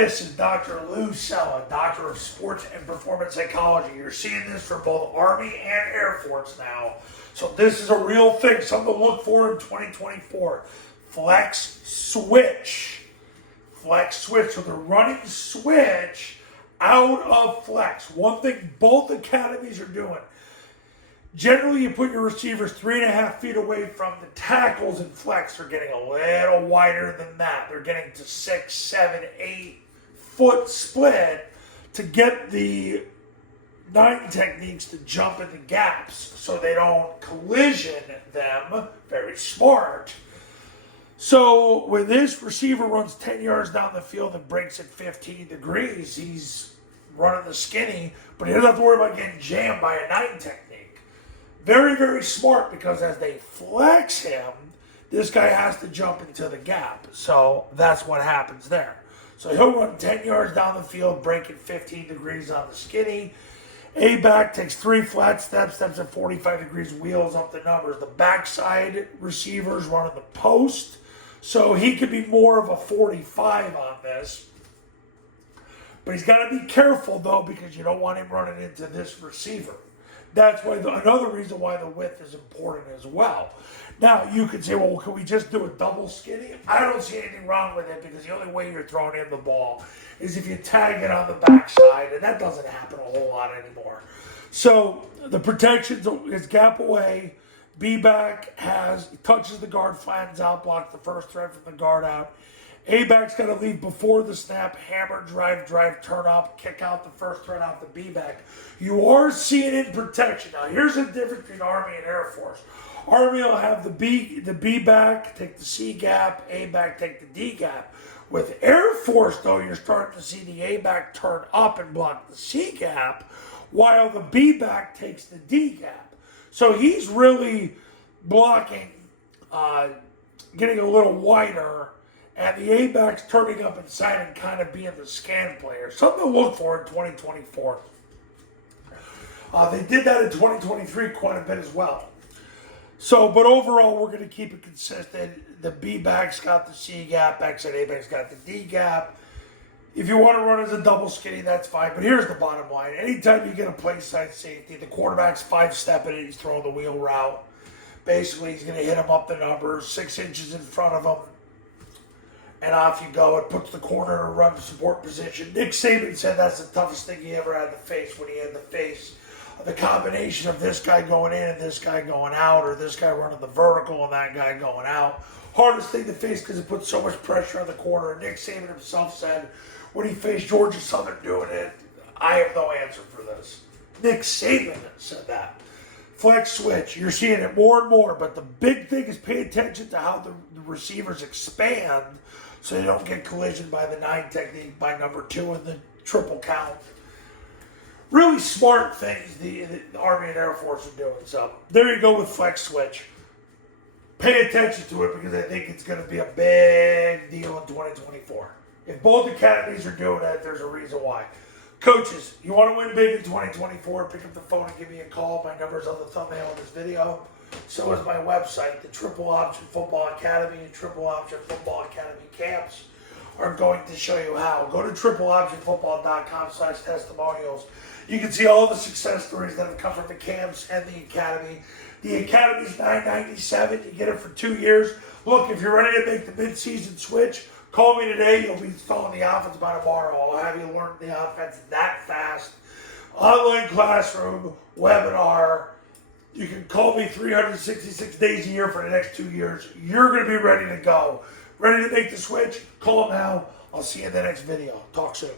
This is Dr. Lou Sella, Doctor of Sports and Performance Psychology. You're seeing this for both Army and Air Force now. So this is a real thing, something to look for in 2024. Flex switch. Flex switch. So they're running switch out of flex. One thing both academies are doing. Generally, you put your receivers 3.5 feet away from the tackles in flex. They're getting a little wider than that. They're getting to 6, 7, 8 foot split to get the 9 techniques to jump into gaps so they don't collision them. Very smart. So when this receiver runs 10 yards down the field and breaks at 15 degrees, he's running the skinny, but he doesn't have to worry about getting jammed by a 9 technique. Very, very smart, because as they flex him, this guy has to jump into the gap. So that's what happens there. So he'll run 10 yards down the field, breaking 15 degrees on the skinny. A-back takes 3 flat steps at 45 degrees, wheels up the numbers. The backside receivers running the post, so he could be more of a 45 on this. But he's got to be careful, though, because you don't want him running into this receiver. That's why another reason why the width is important as well. Now, you could say, well, can we just do a double skinny? I don't see anything wrong with it, because the only way you're throwing in the ball is if you tag it on the backside, and that doesn't happen a whole lot anymore. So the protection is gap away. B-back touches the guard, flattens out, blocks the first thread from the guard out. A-back's got to leave before the snap, hammer, drive, turn up, kick out the first thread out the B-back. You are seeing in protection. Now, here's the difference between Army and Air Force. Army will have the B-back take the C-gap, A-back take the D-gap. With Air Force, though, you're starting to see the A-back turn up and block the C-gap, while the B-back takes the D-gap. So he's really blocking, getting a little wider, and the A-back's turning up inside and kind of being the scan player. Something to look for in 2024. They did that in 2023 quite a bit as well. So, but overall, we're going to keep it consistent. The B-back's got the C-gap, backside A-back's got the D-gap. If you want to run as a double skinny, that's fine. But here's the bottom line. Anytime you get a play side safety, the quarterback's 5-stepping it, he's throwing the wheel route. Basically, he's going to hit him up the numbers, 6 inches in front of him. And off you go. It puts the corner in a run support position. Nick Saban said that's the toughest thing he ever had to face, when he had to face the combination of this guy going in and this guy going out, or this guy running the vertical and that guy going out. Hardest thing to face, because it puts so much pressure on the corner. And Nick Saban himself said when he faced Georgia Southern doing it, I have no answer for this. Nick Saban said that. Flex switch, you're seeing it more and more, but the big thing is pay attention to how the receivers expand, so you don't get collision by the 9 technique, by number 2 in the triple count. Really smart things the Army and Air Force are doing. So there you go with flex switch. Pay attention to it, because I think it's going to be a big deal in 2024. If both academies are doing it, there's a reason why. Coaches, you want to win big in 2024, pick up the phone and give me a call. My number's on the thumbnail of this video. So is my website. The Triple Option Football Academy and Triple Option Football Academy camps are going to show you how. Go to tripleoptionfootball.com/testimonials. You can see all the success stories that have come from the camps and the academy. The academy's $997. You get it for 2 years. Look, if you're ready to make the mid-season switch, call me today. You'll be installing the offense by tomorrow. I'll have you learn the offense that fast. Online classroom, webinar. You can call me 366 days a year for the next 2 years. You're going to be ready to go. Ready to make the switch? Call now. I'll see you in the next video. Talk soon.